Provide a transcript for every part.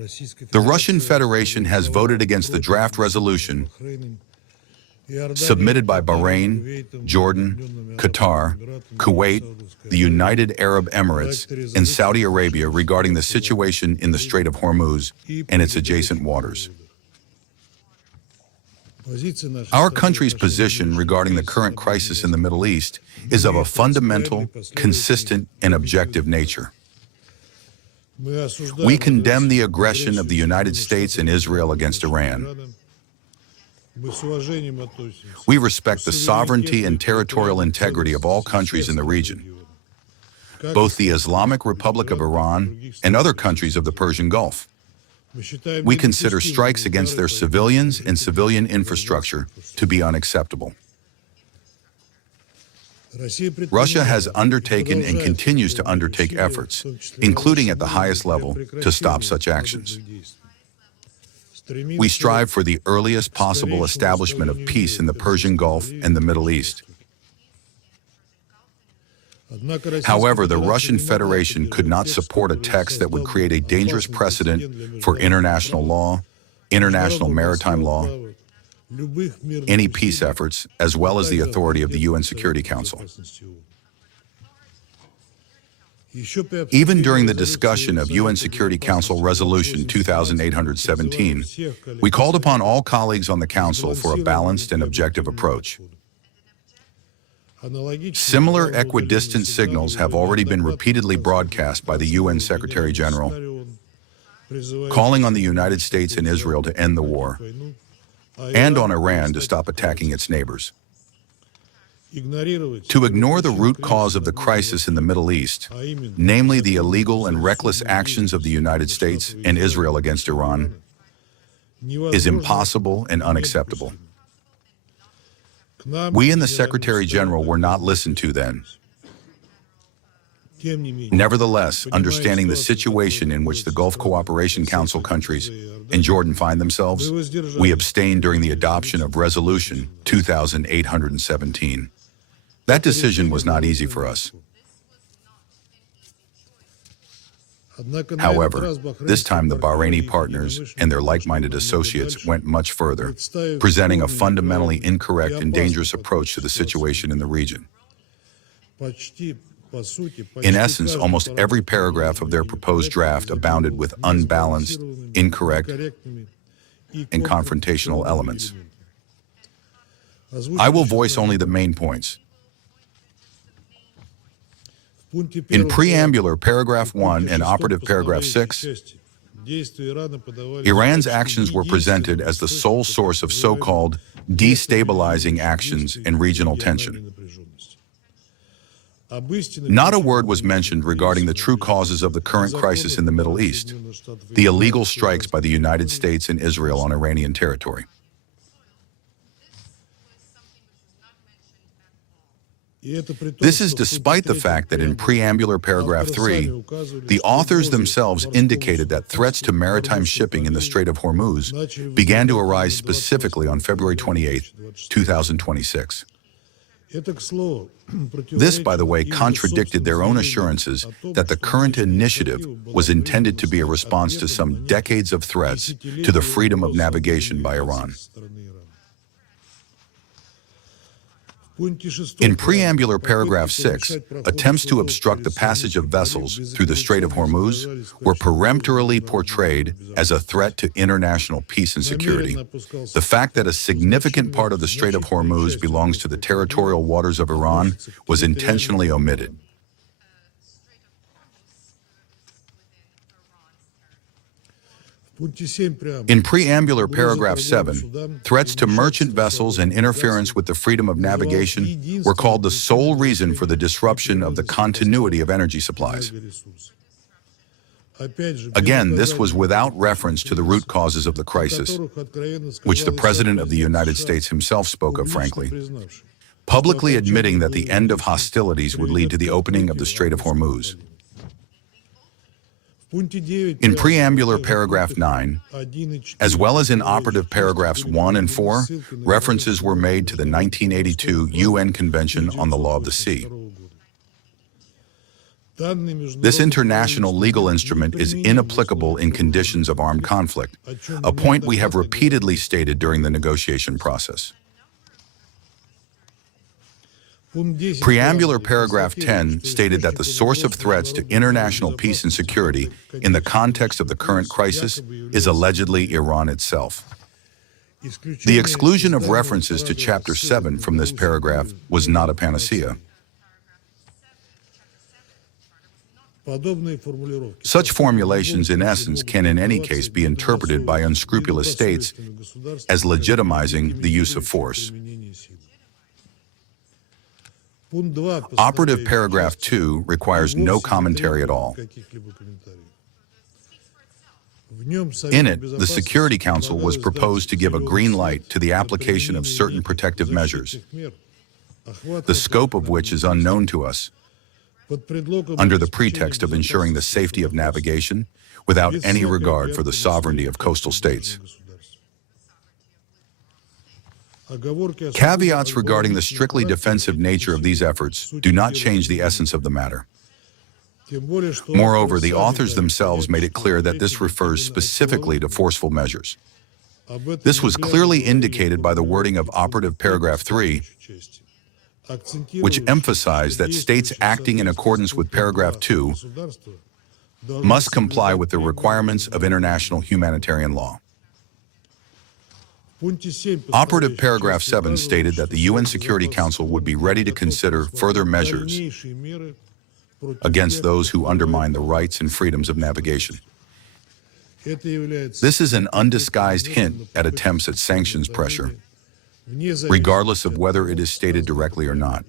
The Russian Federation has voted against the draft resolution submitted by Bahrain, Jordan, Qatar, Kuwait, the United Arab Emirates, and Saudi Arabia regarding the situation in the Strait of Hormuz and its adjacent waters. Our country's position regarding the current crisis in the Middle East is of a fundamental, consistent, and objective nature. We condemn the aggression of the United States and Israel against Iran. We respect the sovereignty and territorial integrity of all countries in the region, both the Islamic Republic of Iran and other countries of the Persian Gulf. We consider strikes against their civilians and civilian infrastructure to be unacceptable. Russia has undertaken and continues to undertake efforts, including at the highest level, to stop such actions. We strive for the earliest possible establishment of peace in the Persian Gulf and the Middle East. However, the Russian Federation could not support a text that would create a dangerous precedent for international law, international maritime law, any peace efforts, as well as the authority of the UN Security Council. Even during the discussion of UN Security Council Resolution 2817, we called upon all colleagues on the Council for a balanced and objective approach. Similar equidistant signals have already been repeatedly broadcast by the UN Secretary General, calling on the United States and Israel to end the war, and on Iran to stop attacking its neighbors. To ignore the root cause of the crisis in the Middle East, namely the illegal and reckless actions of the United States and Israel against Iran, is impossible and unacceptable. We and the Secretary General were not listened to then. Nevertheless, understanding the situation in which the Gulf Cooperation Council countries and Jordan find themselves, we abstained during the adoption of Resolution 2817. That decision was not easy for us. However, this time the Bahraini partners and their like-minded associates went much further, presenting a fundamentally incorrect and dangerous approach to the situation in the region. In essence, almost every paragraph of their proposed draft abounded with unbalanced, incorrect, and confrontational elements. I will voice only the main points. In preambular paragraph 1 and operative paragraph 6, Iran's actions were presented as the sole source of so-called destabilizing actions and regional tension. Not a word was mentioned regarding the true causes of the current crisis in the Middle East, the illegal strikes by the United States and Israel on Iranian territory. This is despite the fact that in preambular paragraph 3, the authors themselves indicated that threats to maritime shipping in the Strait of Hormuz began to arise specifically on February 28, 2026. This, by the way, contradicted their own assurances that the current initiative was intended to be a response to some decades of threats to the freedom of navigation by Iran. In preambular paragraph 6, attempts to obstruct the passage of vessels through the Strait of Hormuz were peremptorily portrayed as a threat to international peace and security. The fact that a significant part of the Strait of Hormuz belongs to the territorial waters of Iran was intentionally omitted. In preambular paragraph 7, threats to merchant vessels and interference with the freedom of navigation were called the sole reason for the disruption of the continuity of energy supplies. Again, this was without reference to the root causes of the crisis, which the President of the United States himself spoke of frankly, publicly admitting that the end of hostilities would lead to the opening of the Strait of Hormuz. In preambular paragraph 9, as well as in operative paragraphs 1 and 4, references were made to the 1982 UN Convention on the Law of the Sea. This international legal instrument is inapplicable in conditions of armed conflict, a point we have repeatedly stated during the negotiation process. Preambular paragraph 10 stated that the source of threats to international peace and security in the context of the current crisis is allegedly Iran itself. The exclusion of references to Chapter 7 from this paragraph was not a panacea. Such formulations, in essence, can in any case be interpreted by unscrupulous states as legitimizing the use of force. Operative paragraph 2 requires no commentary at all. In it, the Security Council was proposed to give a green light to the application of certain protective measures, the scope of which is unknown to us, under the pretext of ensuring the safety of navigation without any regard for the sovereignty of coastal states. Caveats regarding the strictly defensive nature of these efforts do not change the essence of the matter. Moreover, the authors themselves made it clear that this refers specifically to forceful measures. This was clearly indicated by the wording of operative paragraph 3, which emphasized that states acting in accordance with paragraph 2 must comply with the requirements of international humanitarian law. Operative paragraph 7 stated that the UN Security Council would be ready to consider further measures against those who undermine the rights and freedoms of navigation. This is an undisguised hint at attempts at sanctions pressure, regardless of whether it is stated directly or not.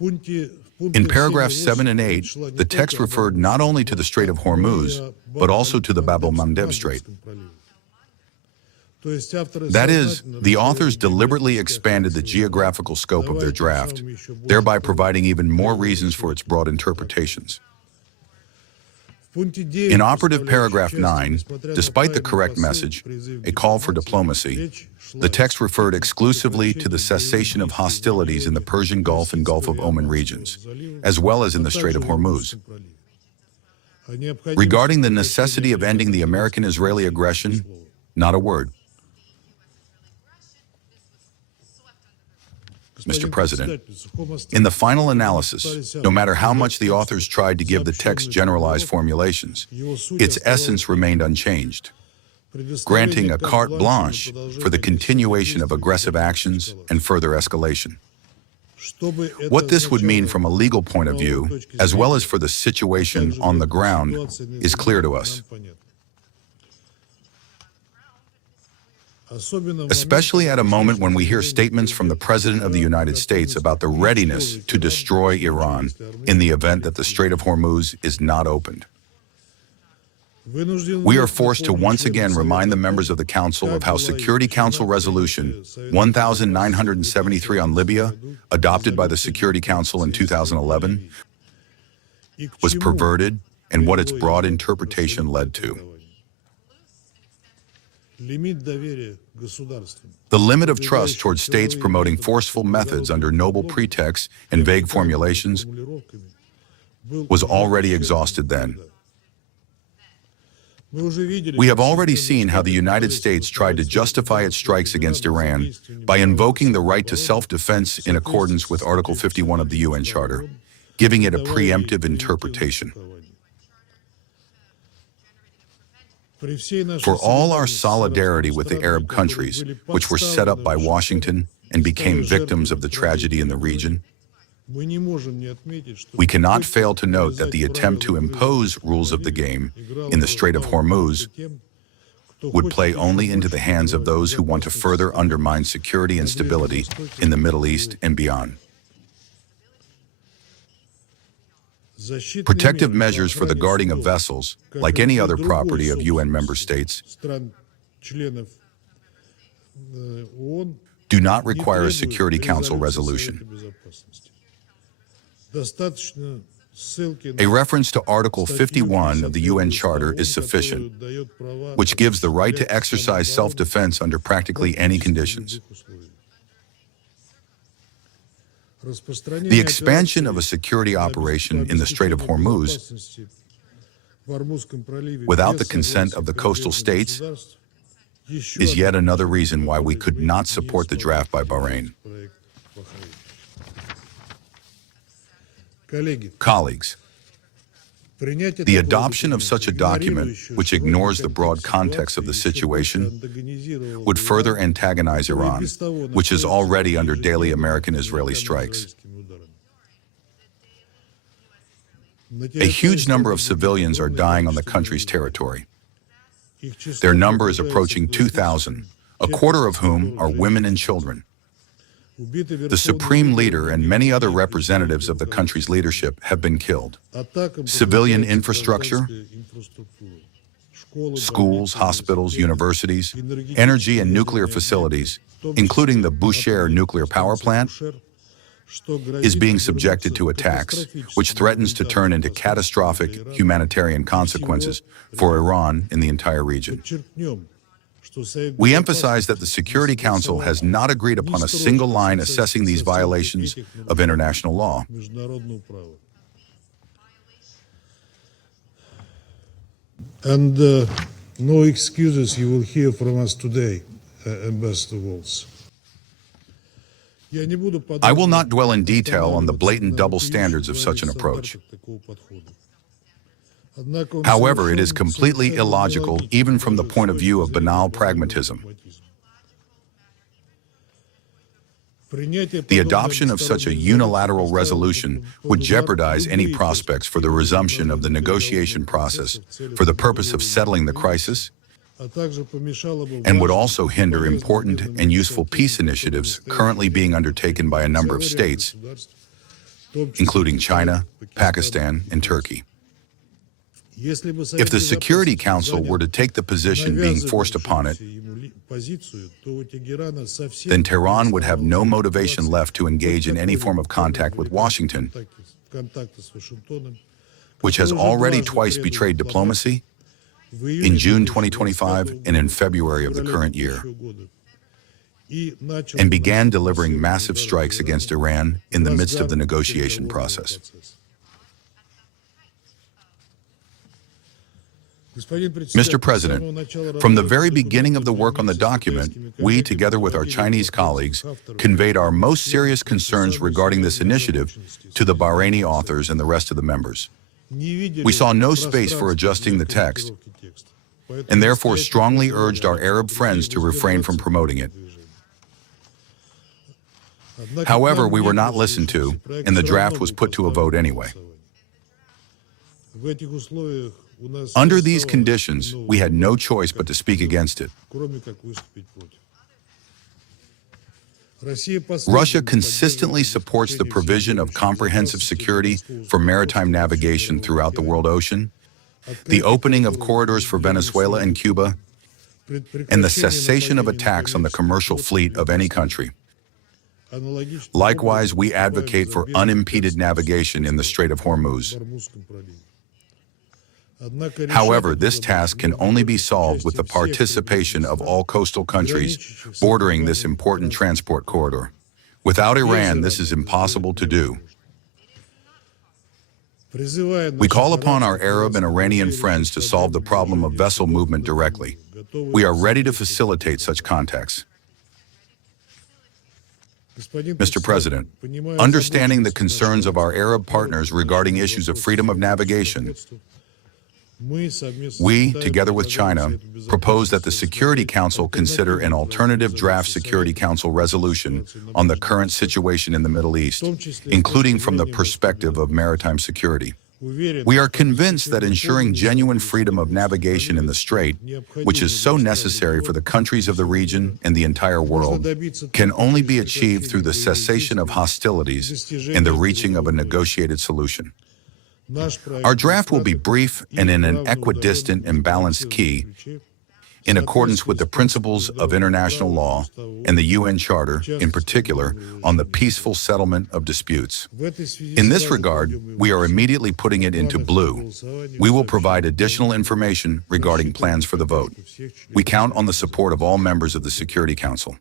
In paragraphs 7 and 8, the text referred not only to the Strait of Hormuz, but also to the Bab-el-Mandeb Strait. That is, the authors deliberately expanded the geographical scope of their draft, thereby providing even more reasons for its broad interpretations. In operative paragraph 9, despite the correct message, a call for diplomacy, the text referred exclusively to the cessation of hostilities in the Persian Gulf and Gulf of Oman regions, as well as in the Strait of Hormuz. Regarding the necessity of ending the American-Israeli aggression, not a word. Mr. President, in the final analysis, no matter how much the authors tried to give the text generalized formulations, its essence remained unchanged, granting a carte blanche for the continuation of aggressive actions and further escalation. What this would mean from a legal point of view, as well as for the situation on the ground, is clear to us. Especially at a moment when we hear statements from the President of the United States about the readiness to destroy Iran in the event that the Strait of Hormuz is not opened. We are forced to once again remind the members of the Council of how Security Council Resolution 1973 on Libya, adopted by the Security Council in 2011, was perverted and what its broad interpretation led to. The limit of trust towards states promoting forceful methods under noble pretexts and vague formulations was already exhausted then. We have already seen how the United States tried to justify its strikes against Iran by invoking the right to self-defense in accordance with Article 51 of the UN Charter, giving it a preemptive interpretation. For all our solidarity with the Arab countries, which were set up by Washington and became victims of the tragedy in the region, we cannot fail to note that the attempt to impose rules of the game in the Strait of Hormuz would play only into the hands of those who want to further undermine security and stability in the Middle East and beyond. Protective measures for the guarding of vessels, like any other property of UN member states, do not require a Security Council resolution. A reference to Article 51 of the UN Charter is sufficient, which gives the right to exercise self-defense under practically any conditions. The expansion of a security operation in the Strait of Hormuz without the consent of the coastal states is yet another reason why we could not support the draft by Bahrain. Colleagues, the adoption of such a document, which ignores the broad context of the situation, would further antagonize Iran, which is already under daily American-Israeli strikes. A huge number of civilians are dying on the country's territory. Their number is approaching 2,000, a quarter of whom are women and children. The supreme leader and many other representatives of the country's leadership have been killed. Civilian infrastructure, schools, hospitals, universities, energy and nuclear facilities, including the Bushehr nuclear power plant, is being subjected to attacks, which threatens to turn into catastrophic humanitarian consequences for Iran in the entire region. We emphasize that the Security Council has not agreed upon a single line assessing these violations of international law. And no excuses you will hear from us today, Ambassador Waltz. I will not dwell in detail on the blatant double standards of such an approach. However, it is completely illogical even from the point of view of banal pragmatism. The adoption of such a unilateral resolution would jeopardize any prospects for the resumption of the negotiation process for the purpose of settling the crisis, and would also hinder important and useful peace initiatives currently being undertaken by a number of states, including China, Pakistan, and Turkey. If the Security Council were to take the position being forced upon it, then Tehran would have no motivation left to engage in any form of contact with Washington, which has already twice betrayed diplomacy, in June 2025 and in February of the current year, and began delivering massive strikes against Iran in the midst of the negotiation process. Mr. President, from the very beginning of the work on the document, we, together with our Chinese colleagues, conveyed our most serious concerns regarding this initiative to the Bahraini authors and the rest of the members. We saw no space for adjusting the text, and therefore strongly urged our Arab friends to refrain from promoting it. However, we were not listened to, and the draft was put to a vote anyway. Under these conditions, we had no choice but to speak against it. Russia consistently supports the provision of comprehensive security for maritime navigation throughout the world ocean, the opening of corridors for Venezuela and Cuba, and the cessation of attacks on the commercial fleet of any country. Likewise, we advocate for unimpeded navigation in the Strait of Hormuz. However, this task can only be solved with the participation of all coastal countries bordering this important transport corridor. Without Iran, this is impossible to do. We call upon our Arab and Iranian friends to solve the problem of vessel movement directly. We are ready to facilitate such contacts. Mr. President, understanding the concerns of our Arab partners regarding issues of freedom of navigation, we, together with China, propose that the Security Council consider an alternative draft Security Council resolution on the current situation in the Middle East, including from the perspective of maritime security. We are convinced that ensuring genuine freedom of navigation in the Strait, which is so necessary for the countries of the region and the entire world, can only be achieved through the cessation of hostilities and the reaching of a negotiated solution. Our draft will be brief and in an equidistant and balanced key, in accordance with the principles of international law and the UN Charter, in particular, on the peaceful settlement of disputes. In this regard, we are immediately putting it into blue. We will provide additional information regarding plans for the vote. We count on the support of all members of the Security Council.